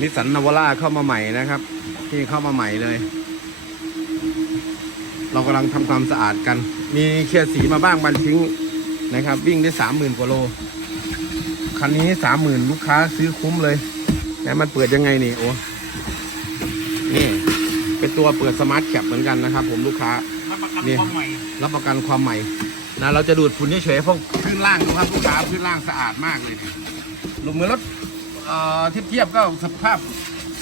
นิสสันนาวาร่าเข้ามาใหม่นะครับ ที่เข้ามาใหม่เลย เรากำลังทำความสะอาดกัน มีเคลียร์สีมาบ้างบางชิ้นนะครับ วิ่งได้สามหมื่นกว่าโล คันนี้สามหมื่นลูกค้าซื้อคุ้มเลยแต่มันเปิดยังไงนี่โอ้นี่เป็นตัวเปิดสมาร์ทแคปเหมือนกันนะครับ ผมลูกค้านี่รับประกันความใหม่นะเราจะดูดฝุ่นเฉยๆพวกพื้นล่างดูครับลูกค้าพื้นล่างสะอาดมากเลยเนี่ยลงมือรถ เอ่อเทียบเทียบก็สภาพ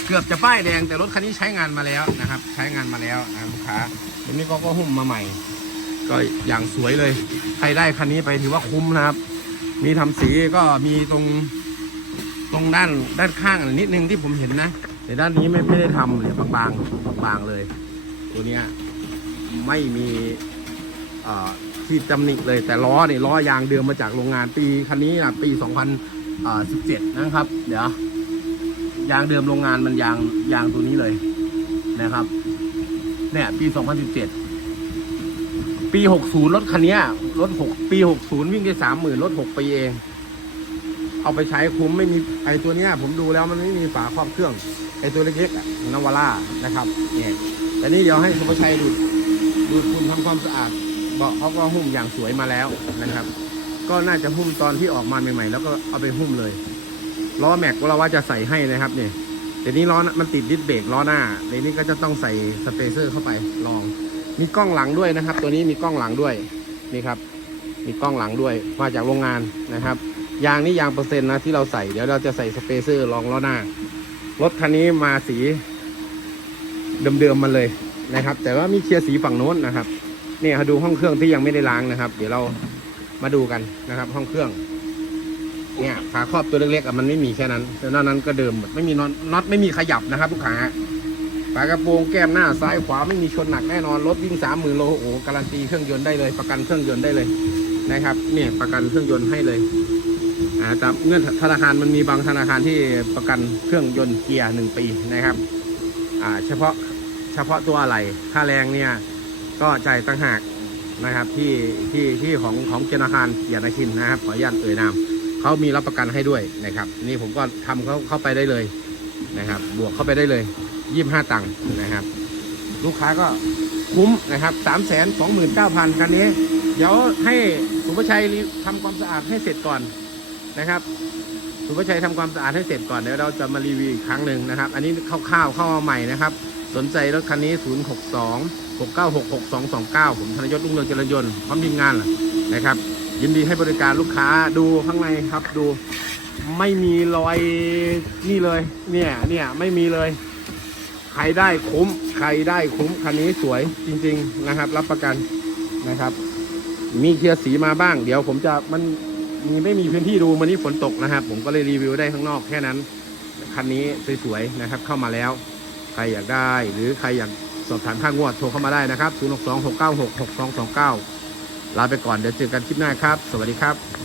เกือบจะป้ายแดง แต่รถคันนี้ใช้งานมาแล้วนะครับ ใช้งานมาแล้วนะครับลูกค้าอันนี้ก็ก็หุ้มมาใหม่ ก็อย่างสวยเลย ใครได้คันนี้ไปถือว่าคุ้มนะครับ มีทำสีก็มีตรงตรงด้านด้านข้างนิดนึงที่ผมเห็นนะแต่ด้านนี้ไม่ไม่ได้ทำเลยบางๆบางๆเลย ตัวเนี้ยไม่มีเอ่อที่ตำหนิเลยแต่ล้อเนี่ยล้อยางเดิมมาจากโรงงานปีคันนี้อะปี 2017นะครับ เดี๋ยวยางเดิมโรงงานมันยางยางตัวนี้เลยนะครับ เนี่ยปี2017ปี60รถคันนี้รถ6ปี60วิ่งได้30,000รถ6ปีเอง เอาไปใช้คุ้มไม่มีไอตัวเนี้ย ผมดูแล้วมันไม่มีฝาครอบเครื่อง ไอตัวเล็กๆนาวาร่านะครับเนี่ยแต่นี่เดี๋ยวให้สุภชัยดูดูคุณทำความสะอาดเบาะเขาก็หุ้มอย่างสวยมาแล้วนะครับ ก็น่าจะหุ้มตอนที่ออกมาใหม่ๆ แล้วก็เอาไปหุ้มเลย ล้อแม็กเราว่าจะใส่ให้นะครับเนี่ยแต่นี้ล้อมันติดดิสเบรกล้อหน้าในนี้ก็จะต้องใส่สเปเซอร์เข้าไปลอง มีกล้องหลังด้วยนะครับ ตัวนี้มีกล้องหลังด้วยนี่ครับ มีกล้องหลังด้วยมาจากโรงงานนะครับยางนี่ยางเปอร์เซ็นต์นะที่เราใส่เดี๋ยวเราจะใส่สเปเซอร์รองล้อหน้ารถคันนี้มาสีเดิมๆมันเลยนะครับ แต่ว่ามีเคลียร์สีฝั่งโน้นนะครับเนี่ยดูห้องเครื่องที่ยังไม่ได้ล้างนะครับ เดี๋ยวเรา มาดูกันนะครับ ห้องเครื่อง เนี่ยฝาครอบตัวเล็กๆอะมันไม่มีแค่นั้นแต่นอกนั้นก็เดิมหมดไม่มีน็อตน็อตไม่มีขยับนะครับลูกค้าฝากระโปรงแก้มหน้าซ้ายขวาไม่มีชนหนักแน่นอนรถวิ่งสามหมื่นโลโอ้โหการันตีเครื่องยนต์ได้เลย ประกันเครื่องยนต์ได้เลยนะครับเนี่ยประกันเครื่องยนต์ให้เลยอ่าตามเงื่อนธนาคารมันมีบางธนาคารที่ประกันเครื่องยนต์เกียร์หนึ่งปีนะครับอ่าเฉพาะเฉพาะตัวอะไรค่าแรงเนี่ยก็จ่ายต่างหาก นะครับที่ที่ที่ของของธนาคารยรตินาคินนะครับ ขออนุญาตเอ่ยนามเขามีรับประกันให้ด้วยนะครับ นี่ผมก็ทำเขาเข้าไปได้เลยนะครับ บวกเข้าไปได้เลยยี่ห้าตังค์นะครับ ลูกค้าก็คุ้มนะครับสามแสนสองหมื่นเก้าพันกันนี้ เดี๋ยวให้สุภชัยทำความสะอาดให้เสร็จก่อนนะครับสุภชัยทำความสะอาดให้เสร็จก่อนเดี๋ยวเราจะมารีวิวอีกครั้งหนึ่งนะครับ อันนี้คร่าวๆเข้ามาใหม่นะครับ สนใจรถคันนี้ 0 6 2 6 9 6 6 2 2 9 ผมธนยศรุ่งเรืองเจริญยนต์พร้อมทีมงานนะครับ ยินดีให้บริการลูกค้าดูข้างในครับดูไม่มีรอยนี่เลย เนี่ยเนี่ยไม่มีเลย ใครได้คุ้ม ใครได้คุ้มคันนี้สวยจริง ๆนะครับ รับประกันนะครับ มีเคลียร์สีมาบ้าง เดี๋ยวผมจะมันมีไม่มีพื้นที่ดูวันนี้ฝนตกนะครับ ผมก็เลยรีวิวได้ข้างนอกแค่นั้นคันนี้สวยๆนะครับ เข้ามาแล้ว ใครอยากได้ หรือใครอยากสอบถามค่างวดโทรเข้ามาได้นะครับ 0 6 2 6 9 6 6 2 2 9 ลาไปก่อนเดี๋ยวเจอกันคลิปหน้าครับ สวัสดีครับ